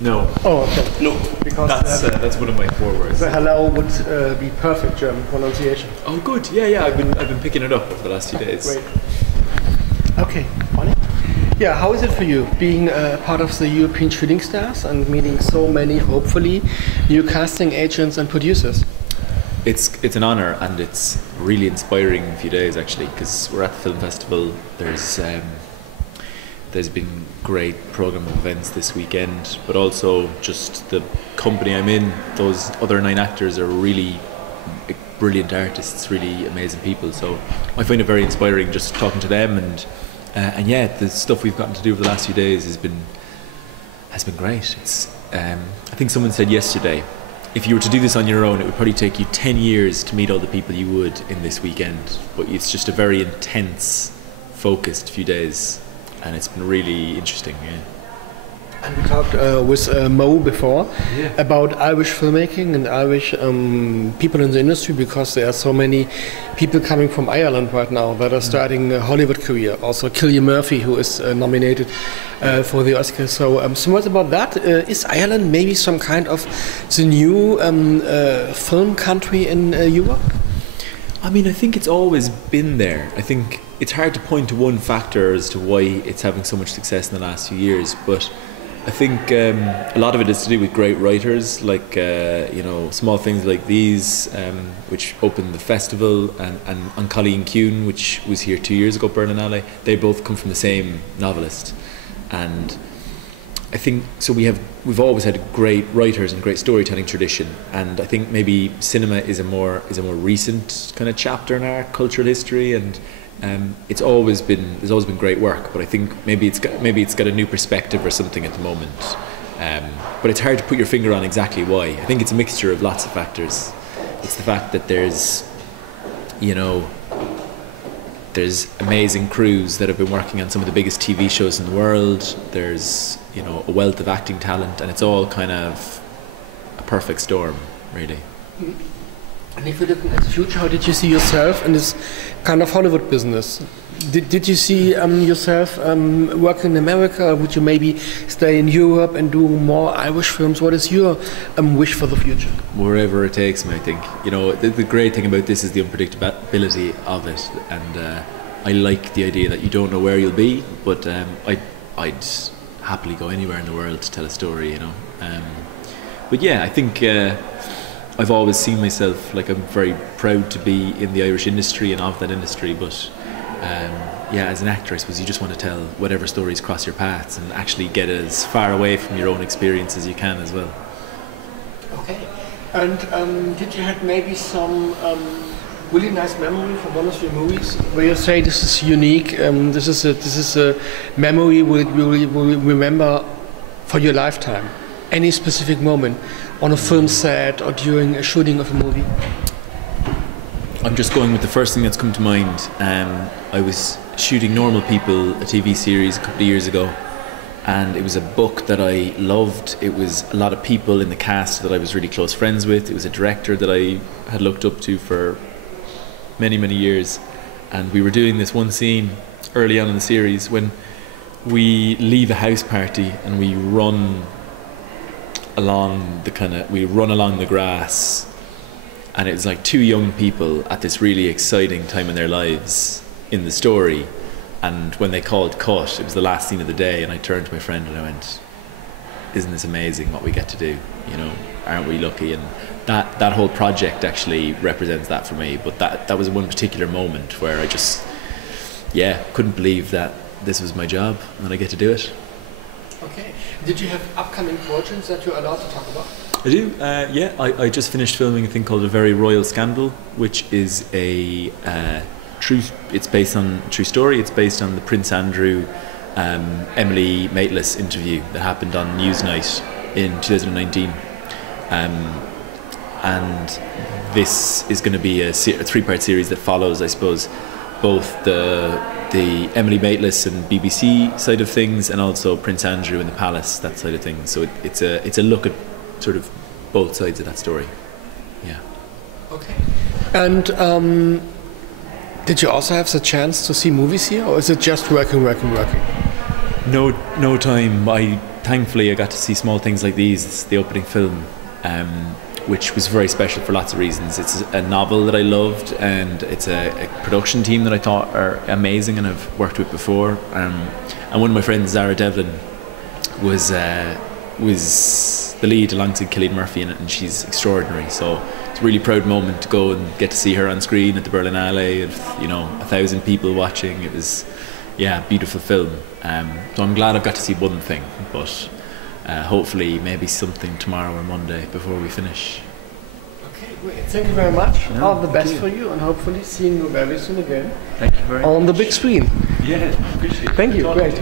No. Oh, okay. No. Because that's one of my core words. The hello would be perfect German pronunciation. Oh, good. Yeah. I've been picking it up over the last few days. Great. Okay, Bonnie. Yeah, how is it for you being part of the European Shooting Stars and meeting so many, hopefully, new casting agents and producers? It's an honour, and it's really inspiring few days actually, because we're at the film festival. There's been great programme of events this weekend, but also just the company I'm in, those other 9 actors are really brilliant artists, really amazing people. So I find it very inspiring just talking to them, and yeah, the stuff we've gotten to do over the last few days has been great. It's I think someone said yesterday, if you were to do this on your own, it would probably take you 10 years to meet all the people you would in this weekend. But it's just a very intense, focused few days, and it's been really interesting. Yeah. And we talked with Mo before about Irish filmmaking and Irish people in the industry, because there are so many people coming from Ireland right now that are starting a Hollywood career. Also Cillian Murphy, who is nominated for the Oscar. So what about that? Is Ireland maybe some kind of the new film country in Europe? I mean, I think it's always been there. I think it's hard to point to one factor as to why it's having so much success in the last few years, but I think a lot of it is to do with great writers, like small things like these, which opened the festival, and Colleen Kuhn, which was here 2 years ago, Berlinale. They both come from the same novelist, and I think so. We've always had great writers and great storytelling tradition, and I think maybe cinema is a more recent kind of chapter in our cultural history, and there's always been great work, but I think maybe it's got a new perspective or something at the moment. But it's hard to put your finger on exactly why. I think it's a mixture of lots of factors. It's the fact that there's amazing crews that have been working on some of the biggest TV shows in the world. There's a wealth of acting talent, and it's all kind of a perfect storm, really. And if you're looking at the future, how did you see yourself in this kind of Hollywood business? Did you see yourself working in America, or would you maybe stay in Europe and do more Irish films? What is your wish for the future? Wherever it takes me, I think. The great thing about this is the unpredictability of it, and I like the idea that you don't know where you'll be, but I'd happily go anywhere in the world to tell a story, But yeah, I think I've always seen myself, like, I'm very proud to be in the Irish industry and of that industry, but as an actor, I suppose you just want to tell whatever stories cross your paths and actually get as far away from your own experience as you can as well. Okay. And did you have maybe some really nice memory from one of your movies where you say this is unique, this is a memory you will remember for your lifetime? Any specific moment on a film set or during a shooting of a movie? I'm just going with the first thing that's come to mind. I was shooting Normal People, a TV series, a couple of years ago, and it was a book that I loved. It was a lot of people in the cast that I was really close friends with. It was a director that I had looked up to for many, many years, and we were doing this one scene early on in the series when we leave a house party and we run along the grass, and it was like 2 young people at this really exciting time in their lives in the story, and when they called cut, it was the last scene of the day, and I turned to my friend and I went, isn't this amazing what we get to do, aren't we lucky? And that whole project actually represents that for me. But that was one particular moment where I just couldn't believe that this was my job and that I get to do it. Okay. Did you have upcoming projects that you're allowed to talk about? I do. I just finished filming a thing called A Very Royal Scandal, which is it's based on a true story. It's based on the Prince Andrew Emily Maitlis interview that happened on Newsnight in 2019. And this is going to be a 3-part series that follows, I suppose, both the Emily Maitlis and BBC side of things, and also Prince Andrew and the Palace, that side of things. So it's a look at sort of both sides of that story. Yeah. Okay. And did you also have the chance to see movies here, or is it just working? No time. thankfully I got to see small things like these. It's the opening film, which was very special for lots of reasons. It's a novel that I loved, and it's a production team that I thought are amazing and I've worked with before. And one of my friends, Zara Devlin, was the lead alongside Cillian Murphy in it, and she's extraordinary. So it's a really proud moment to go and get to see her on screen at the Berlinale, with 1,000 people watching. It was, yeah, a beautiful film. So I'm glad I've got to see one thing, but hopefully maybe something tomorrow or Monday before we finish. Okay, great. Thank you very much. All the best for you, and hopefully seeing you very soon again. Thank you very much. On the big screen. Yeah, appreciate it. Thank you. Great.